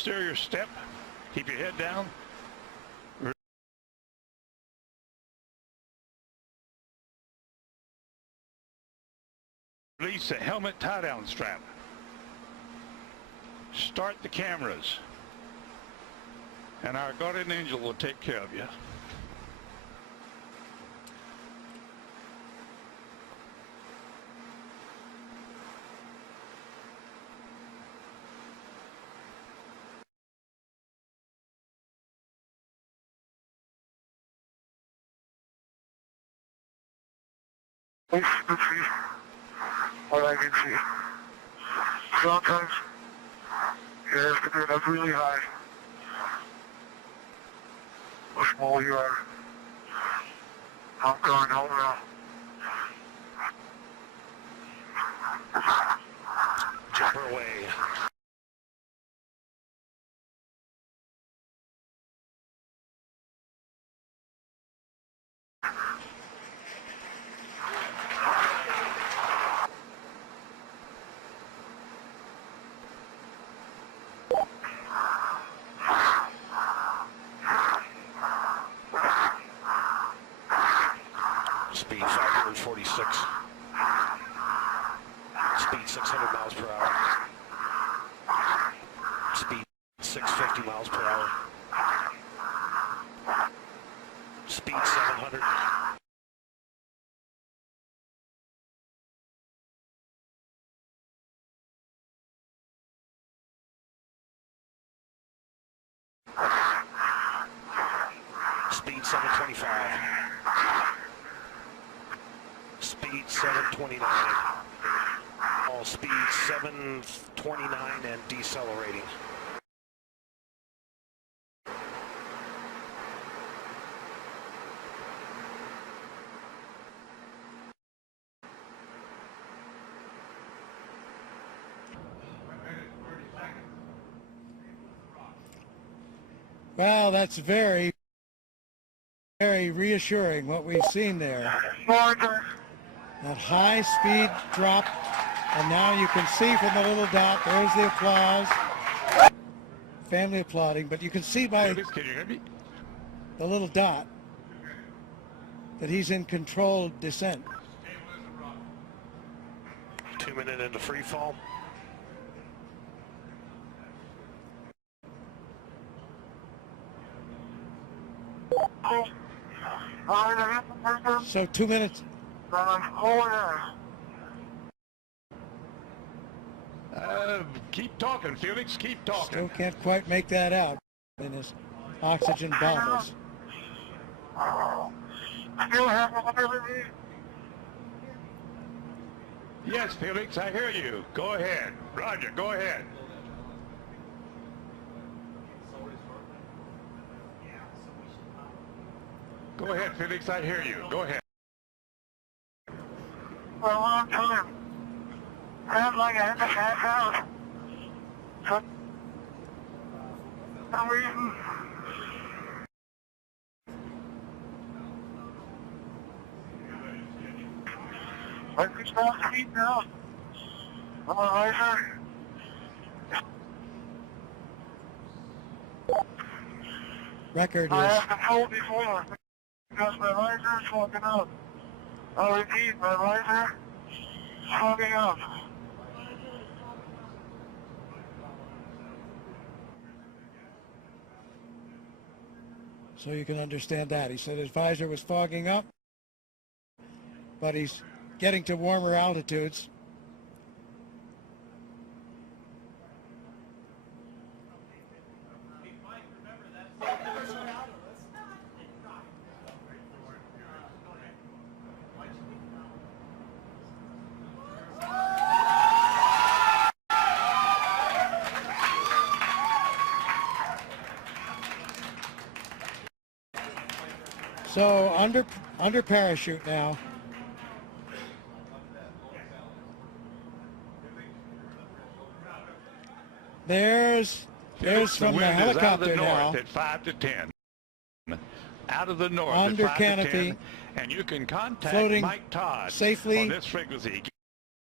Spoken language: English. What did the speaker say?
Steer your step. Keep your head down. Release the helmet tie-down strap. Start the cameras. And our guardian angel will take care of you. Let's see what I can see. Sometimes you have to get up really high. The smaller you are. I'm going home now. Jumper away. Speed 546. Speed 600 miles per hour. Speed 650 miles per hour. Speed 700. Speed 725. Speed 729. All speed 729 and decelerating. Well, that's very reassuring what we've seen there. That high speed drop, and now you can see from the little dot, there's the applause. Family applauding, but you can see by the little dot that he's in controlled descent. 2 minutes into free fall. So 2 minutes. Keep talking, Felix. Keep talking. Still can't quite make that out in his oxygen bottles. Yes, Felix, I hear you. Go ahead. Roger, go ahead. Go ahead, Felix, I hear you. Go ahead. For a long time. Sounds like I had to pass out. For some reason. I can stop speed now. I'm a riser. Record I is have to pull before because my riser is fogging up. I'll repeat, my riser is fogging up. so you can understand that. He said his visor was fogging up, but he's getting to warmer altitudes. So under parachute now. There's from the helicopter now. At 5 to 10. Out of the north under at 5 canopy, to 10, and you can contact floating Mike Todd safely on this frequency.